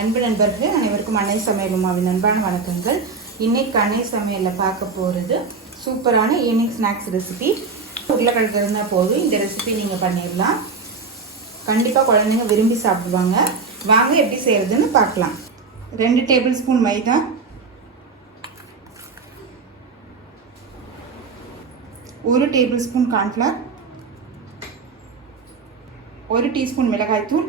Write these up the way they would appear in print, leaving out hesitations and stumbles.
அன்பு நண்பர்களே அனைவருக்கும் அன்னை சமையல் உமாவின் அன்பான வணக்கங்கள். இன்னைக்கு அன்னை சமையலில் பார்க்க போகிறது சூப்பரான ஈவினிங் ஸ்நாக்ஸ் ரெசிபி. உருளைக்கிழங்கு இருந்தால் போதும் இந்த ரெசிபி நீங்கள் பண்ணிடலாம். கண்டிப்பாக குழந்தைங்க விரும்பி சாப்பிடுவாங்க. வாங்க எப்படி செய்கிறதுன்னு பார்க்கலாம். 2 டேபிள் ஸ்பூன் மைதா, 1 டேபிள் ஸ்பூன் கார்ன்ஃப்ளவர், 1 டீஸ்பூன் மிளகாய்த்தூள்,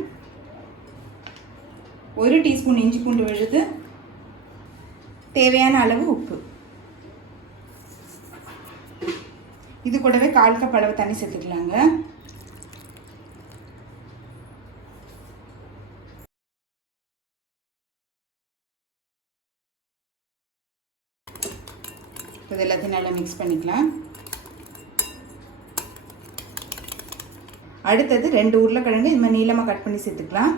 1 டீஸ்பூன் இஞ்சி பூண்டு விழுது, தேவையான அளவு உப்பு. இது கூடவே 1/4 கப் அளவு தண்ணி சேர்த்துக்கலாங்க. இது எல்லாத்தையும் நல்லா மிக்ஸ் பண்ணிக்கலாம். அடுத்தது 2 உருளைக்கிழங்கு இது மாதிரி நீளமாக கட் பண்ணி சேர்த்துக்கலாம்.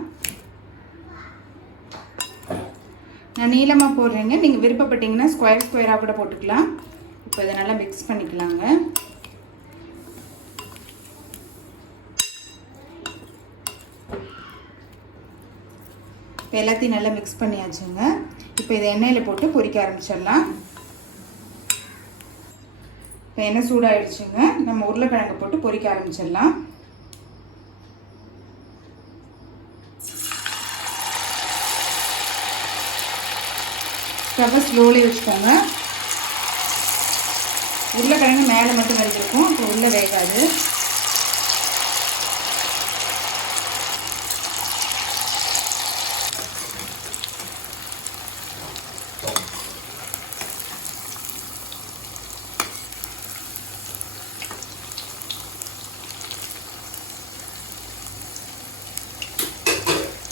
நான் நீளமாக போடுறேங்க, நீங்கள் விருப்பப்பட்டீங்கன்னா ஸ்கொயராக கூட போட்டுக்கலாம். இப்போ இதை நல்லா மிக்ஸ் பண்ணிக்கலாங்க. இப்போ எல்லாத்தையும் நல்லா மிக்ஸ் பண்ணியாச்சுங்க. இப்போ இதை எண்ணெயில் போட்டு பொரிக்க ஆரம்பிச்சிடலாம். இப்போ எண்ணெய் சூடாகிடுச்சுங்க, நம்ம உருளைக்கிழங்கு போட்டு பொரிக்க ஆரம்பிச்சிடலாம். ஸ்டவ்வை ஸ்லோலி வச்சுக்கோங்க. உருளைக்கிழங்கு மேலே மட்டும் வரைக்கும், இப்போ உள்ளே வேகாது.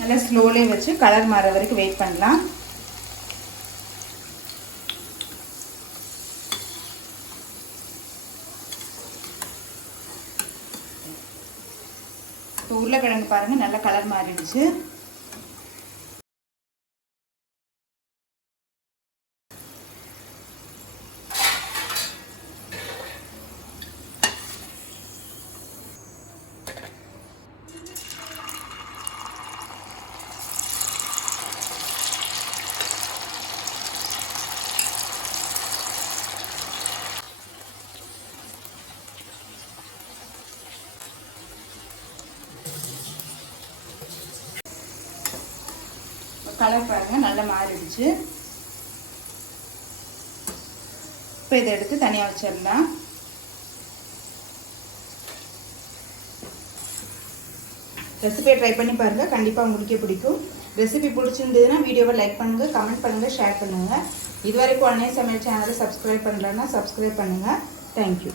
நல்லா ஸ்லோலி வச்சு கலர் மாற வரைக்கும் வெயிட் பண்ணலாம். இப்போ உருளைக்கிழங்கு பாருங்கள் நல்லா கலர் மாறிடுச்சு. கலர் பாருங்கள் நல்லா மாறிடுச்சு. இப்போ இதை எடுத்து தனியாக வச்சிடலாம். ரெசிபியை ட்ரை பண்ணி பாருங்கள், கண்டிப்பாக உங்களுக்கே பிடிக்கும். ரெசிபி பிடிச்சிருந்ததுன்னா வீடியோவை லைக் பண்ணுங்கள், கமெண்ட் பண்ணுங்கள், ஷேர் பண்ணுங்கள். இதுவரைக்கும் அன்னை சமையல் சேனலை சப்ஸ்கிரைப் பண்ணலன்னா சப்ஸ்கிரைப் பண்ணுங்கள். தேங்க்யூ.